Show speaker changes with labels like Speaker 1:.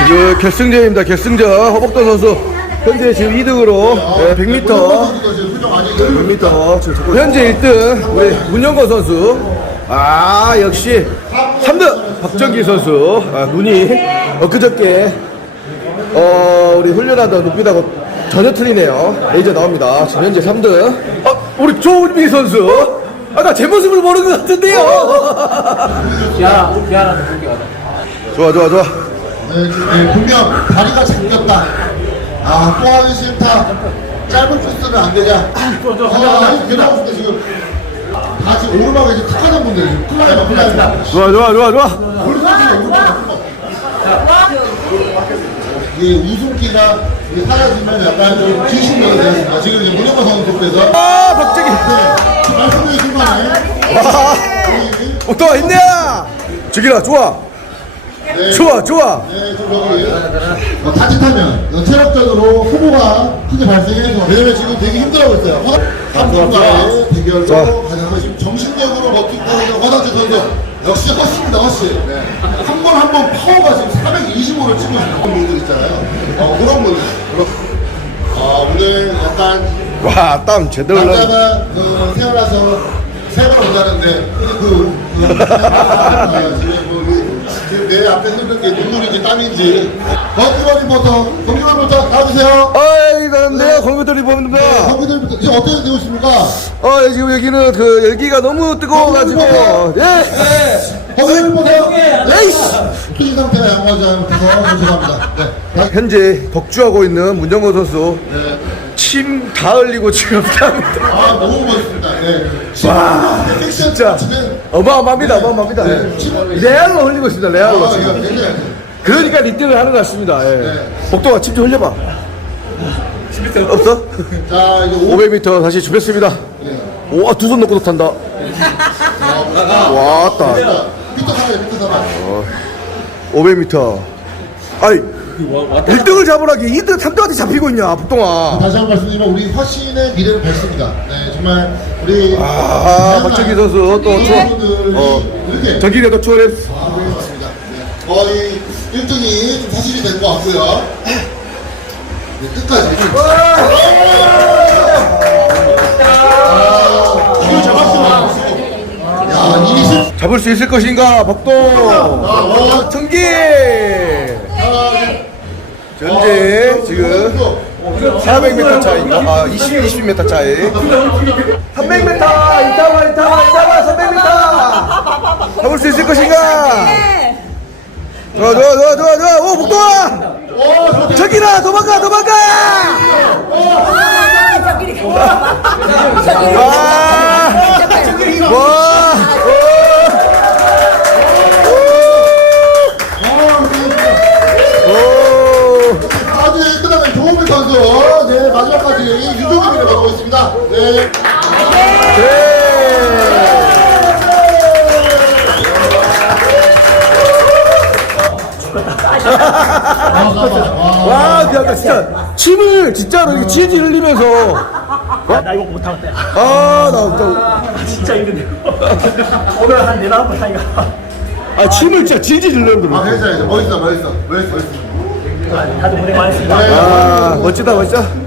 Speaker 1: 지금 결승전입니다. 결승전. 허복도 선수 현재 지금 2등으로 100m 100m 지금 현재 1등 우리 문영건 선수. 아 역시 3등 박정기 선수. 눈이 엊그저께 우리 훈련하던 눈빛하고 전혀 틀리네요. 레이저 나옵니다. 지금 현재 3등. 우리 조은미 선수. 아까 제 모습을 모르는 것 같은데요. 좋아.
Speaker 2: 네, 분명 다리가 잠겼다. 또 하기 싫다. 짧은 코스는 안 되냐. 괜찮고 싶다 지금. 다 지금 오르막에 지금 특화된 분들 지금 플라이바.
Speaker 1: 좋아.
Speaker 2: 이 웃음기가 사라지면 약간 좀 귀신력이 되었습니다. 지금 이제 문영건 선수께서
Speaker 1: 박정기.
Speaker 2: 말씀드린 순간에
Speaker 1: 또 있냐? 죽이라 좋아. 좋아.
Speaker 2: 네, 좀 여기 자칫하면 체력적으로 소모가 크게 발생해서 왜냐면 지금 되게 힘들어하고 있어요. 화단과의 대결로 가장 지금 정신력으로 버티고 있는 화단재 선수 역시 헛습니다. 한 번 파워가 지금 425를 치고 있는 분들 있잖아요. 그런 분들. 오늘 약간
Speaker 1: 땀 제대로 흘러.
Speaker 2: 남자가 태어나서 세 번 온다는데 지금 내 앞에 흐르는 게 눈물인지 땀인지. 버티버 리포터 경기만부터 나와주세요.
Speaker 1: 내가 컴퓨터 리포터입니다.
Speaker 2: 컴퓨터 리포터 지금 어떻게 되고 있습니까?
Speaker 1: 지금 여기는 그 열기가 너무 뜨거워가지고.
Speaker 2: 컴퓨터 리포터 투지 상태가 양호하지 않아서 죄송합니다.
Speaker 1: 현재 덕주하고 있는 문정건 선수. 침 다 흘리고 지금 땀입니다.
Speaker 2: 너무 멋있습니다.
Speaker 1: 와, 진짜 어마어마합니다. 레알로 흘리고 있습니다. 레알로 지금. 그러니까 리딩을 하는 것 같습니다. 복동아 침 좀 흘려봐. 없어?
Speaker 2: 자, 이제
Speaker 1: 500m 다시 준비했습니다. 오, 두 손 놓고 탄다. 왔다.
Speaker 2: 밑에 사봐.
Speaker 1: 500m. 아이, 1등을 잡으라기 2등, 3등한테 잡히고 있냐, 복동아.
Speaker 2: 다시 한번 말씀드리면 우리 화신의 미래를 뵙습니다. 정말 우리
Speaker 1: 박정기 선수 또
Speaker 2: 이렇게
Speaker 1: 전기대도 추월했.
Speaker 2: 그렇습니다. 거의 1등이 좀 사실이 된 것 같고요. 끝까지. 이거 잡았어.
Speaker 1: 잡을 수 있을 것인가, 박동. 전기. 현재 지금 400m 차이인가? 20m 차이. 300m. 이따가 300m. 잡을 수 있을 것인가? 좋아. 오, 복동아. 저기라, 도망가.
Speaker 2: 아주 끝나면 조호민 선수, 마지막까지 유종의미를 가지고 있습니다.
Speaker 1: 와, 야, 진짜 침을 진짜로 이렇게 치즈 흘리면서.
Speaker 3: 나 이거 못하겠다.
Speaker 1: 나
Speaker 3: 진짜 힘든데. 오늘 한 4-5번 타니까.
Speaker 1: 침을 진짜 질질 흘리는 거.
Speaker 2: 멋있어.
Speaker 3: 다들 고생 많으셨습니다.
Speaker 1: 멋지다.